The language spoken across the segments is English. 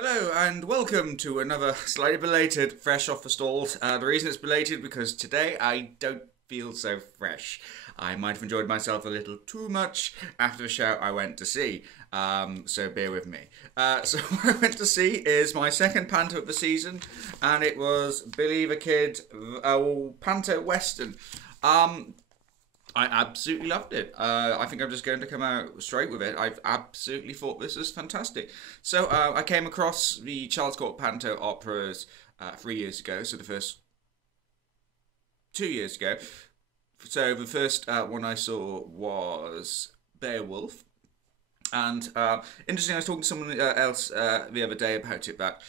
Hello and welcome to another slightly belated Fresh Off the Stalls. The reason it's belated because today I don't feel so fresh. I might have enjoyed myself a little too much after the show I went to see, so bear with me. So what I went to see is my second Panto of the season, and it was Billy the Kid, Panto Western. I absolutely loved it. I think I'm just going to come out straight with it. I've absolutely thought this was fantastic. So I came across the Charles Court Panto operas 3 years ago. So the first 2 years ago. So the first one I saw was Beowulf. And interesting, I was talking to someone else the other day about it, that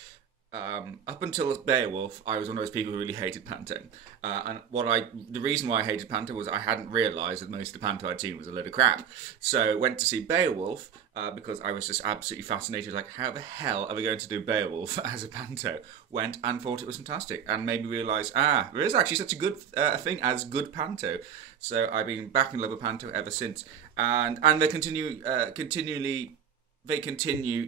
up until Beowulf, I was one of those people who really hated Panto. And the reason why I hated Panto was I hadn't realised that most of the Panto I'd seen was a load of crap. So went to see Beowulf because I was just absolutely fascinated. Like, how the hell are we going to do Beowulf as a Panto? Went and thought it was fantastic, and made me realise, there is actually such a good thing as good Panto. So I've been back in love with Panto ever since, and they continue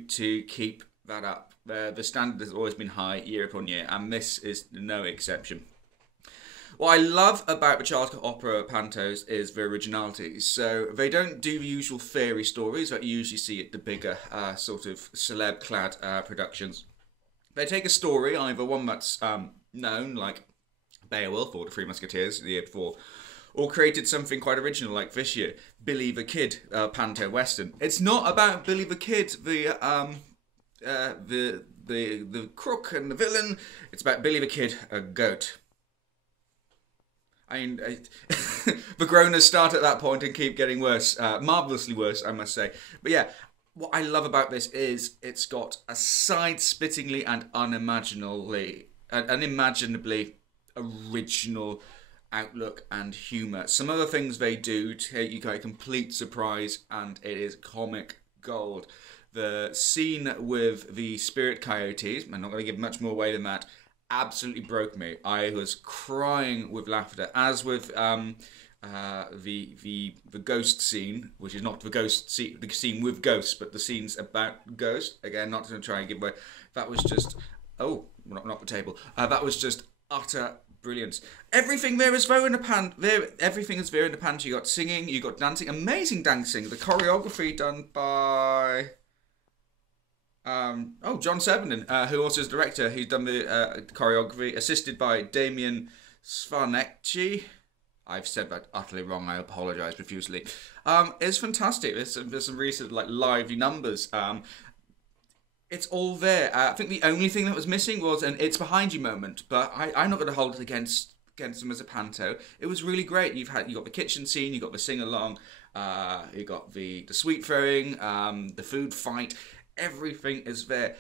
to keep that up. The standard has always been high year upon year, and this is no exception. What I love about the Charles Opera Pantos is the originality. So they don't do the usual fairy stories that you usually see at the bigger sort of celeb-clad productions. They take a story, either one that's known, like Beowulf or The Three Musketeers the year before, or created something quite original like this year, Billy the Kid Panto Western. It's not about Billy the Kid, the crook and the villain. It's about Billy the Kid, a goat. I mean, the groaners start at that point and keep getting worse, marvellously worse, I must say. But yeah, what I love about this is it's got a side-splittingly and unimaginably original outlook and humour. Some of the things they do take you by complete surprise, and it is comic gold. The scene with the spirit coyotes, I'm not going to give much more away than that, absolutely broke me. I was crying with laughter, as with the ghost scene, which is not the scene with ghosts, but the scenes about ghosts. Again, not going to try and give away. That was just not the table. That was just utter brilliance. Everything there is there in the pan. Everything is there in the pan. You got singing, you got dancing, amazing dancing. The choreography done by John Severin, who also is director. He's done the choreography, assisted by Damien Svanecci. I've said that utterly wrong. I apologise profusely. It's fantastic. There's some really sort of like lively numbers. It's all there. I think the only thing that was missing was an "it's behind you" moment, but I'm not going to hold it against them as a panto. It was really great. You got the kitchen scene, you got the sing along, you got the sweet throwing, the food fight. Everything is there.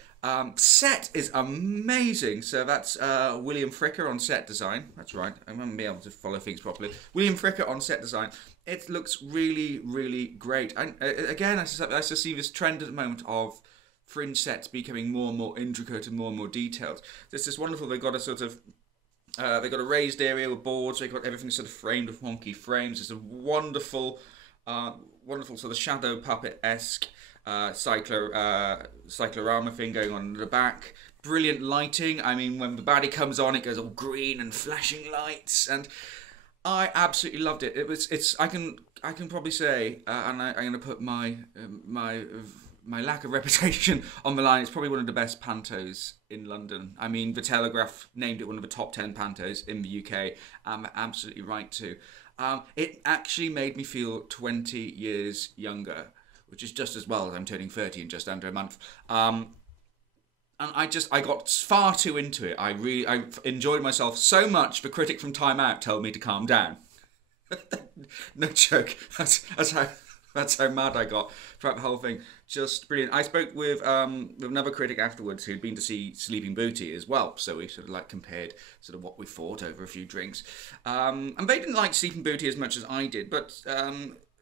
Set is amazing. So that's William Fricker on set design. That's right. I won't be able to follow things properly. William Fricker on set design. It looks really, really great. And again, I just see this trend at the moment of fringe sets becoming more and more intricate and more detailed. This is wonderful. They've got a sort of they've got a raised area with boards. They've got everything sort of framed with wonky frames. It's a wonderful sort of shadow puppet-esque cyclorama thing going on in the back. Brilliant lighting. I mean, when the baddie comes on, it goes all green and flashing lights, and I absolutely loved it. I can probably say, and I'm going to put my lack of reputation on the line. It's probably one of the best pantos in London. I mean, The Telegraph named it one of the top 10 pantos in the UK. I'm absolutely right too. It actually made me feel 20 years younger, which is just as well as I'm turning 30 in just under a month. And I got far too into it. I enjoyed myself so much, the critic from Time Out told me to calm down. No joke. That's how mad I got throughout the whole thing. Just brilliant. I spoke with another critic afterwards who'd been to see Sleeping Beauty as well. So we sort of like compared sort of what we thought over a few drinks. And they didn't like Sleeping Beauty as much as I did, but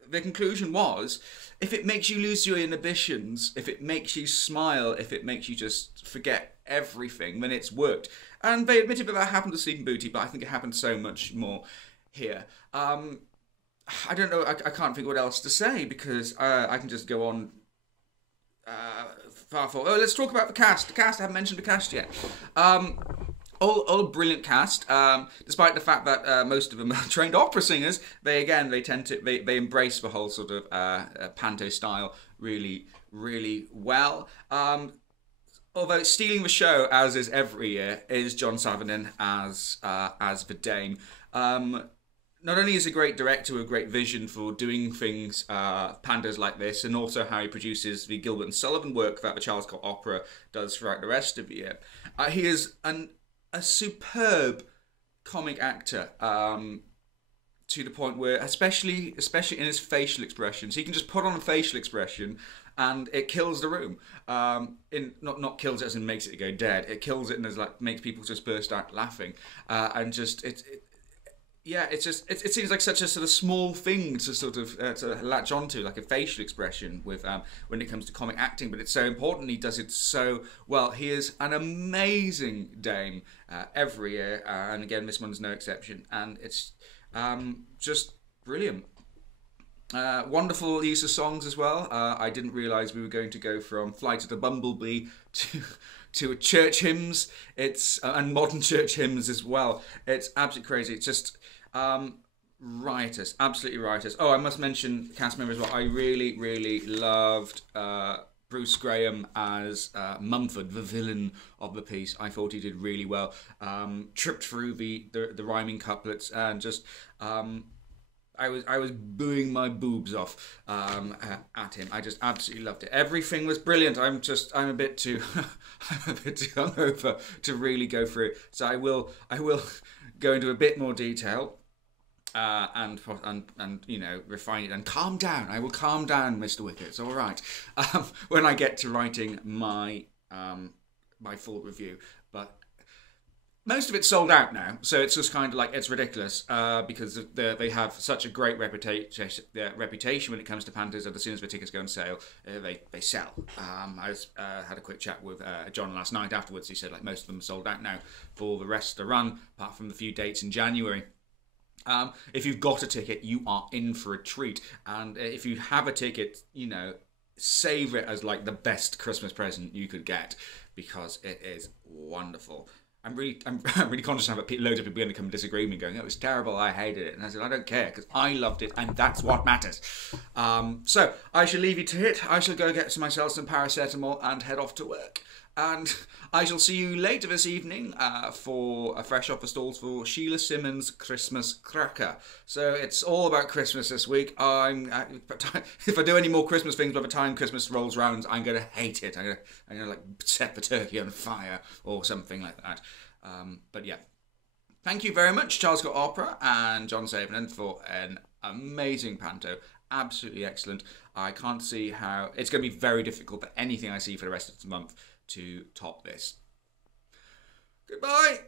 the conclusion was, if it makes you lose your inhibitions, if it makes you smile, if it makes you just forget everything, then it's worked. And they admitted that happened to Sleeping Beauty, but I think it happened so much more here. I don't know, I can't think what else to say, because I can just go on far for. Oh, let's talk about the cast. The cast, I haven't mentioned the cast yet. All a brilliant cast. Despite the fact that most of them are trained opera singers, they embrace the whole sort of panto style really, really well. Although stealing the show, as is every year, is John Savanin as the Dame. Not only is he a great director with a great vision for doing things, pantos like this, and also how he produces the Gilbert and Sullivan work that the Charles Scott Opera does throughout the rest of the year. He is a superb comic actor, to the point where, especially in his facial expressions, he can just put on a facial expression and it kills the room. Not kills it as in makes it go dead. It kills it and makes people just burst out laughing, and just it seems like such a sort of small thing to sort of to latch onto, like a facial expression with when it comes to comic acting, but it's so important. He does it so well. He is an amazing Dame every year, and again this one's no exception, and it's just brilliant. Wonderful use of songs as well. I didn't realise we were going to go from Flight of the Bumblebee to church hymns. It's and modern church hymns as well. It's absolutely crazy. It's just riotous, absolutely riotous. Oh, I must mention cast members as well. I really, really loved Bruce Graham as Mumford, the villain of the piece. I thought he did really well. Tripped through the rhyming couplets and just. I was booing my boobs off at him. I just absolutely loved it. Everything was brilliant. I'm a bit too hungover to really go through it. So I will go into a bit more detail and refine it and calm down. I will calm down, Mr. Wicket. It's all right when I get to writing my my full review, but. Most of it's sold out now, so it's just kind of like, it's ridiculous because they have such a great reputation when it comes to pantos that as soon as the tickets go on sale, they sell. I had a quick chat with John last night afterwards. He said most of them are sold out now for the rest of the run, apart from the few dates in January. If you've got a ticket, you are in for a treat, and if you have a ticket, save it as the best Christmas present you could get, because it is wonderful. I'm really conscious of it. Loads of people are going to come and disagree with me, going, "Oh, it was terrible. I hated it." And I said, "I don't care, because I loved it, and that's what matters." So I shall leave you to it. I shall go get myself some paracetamol and head off to work. And I shall see you later this evening for a fresh off the stalls for Sheila Simmons' Christmas Cracker. So it's all about Christmas this week. If I do any more Christmas things by the time Christmas rolls round, I'm going to hate it. I'm going to set the turkey on fire or something like that. But yeah, thank you very much, Charles Scott Opera and John Savanin, for an amazing panto. Absolutely excellent. I can't see how it's going to be very difficult for anything I see for the rest of the month to top this. Goodbye.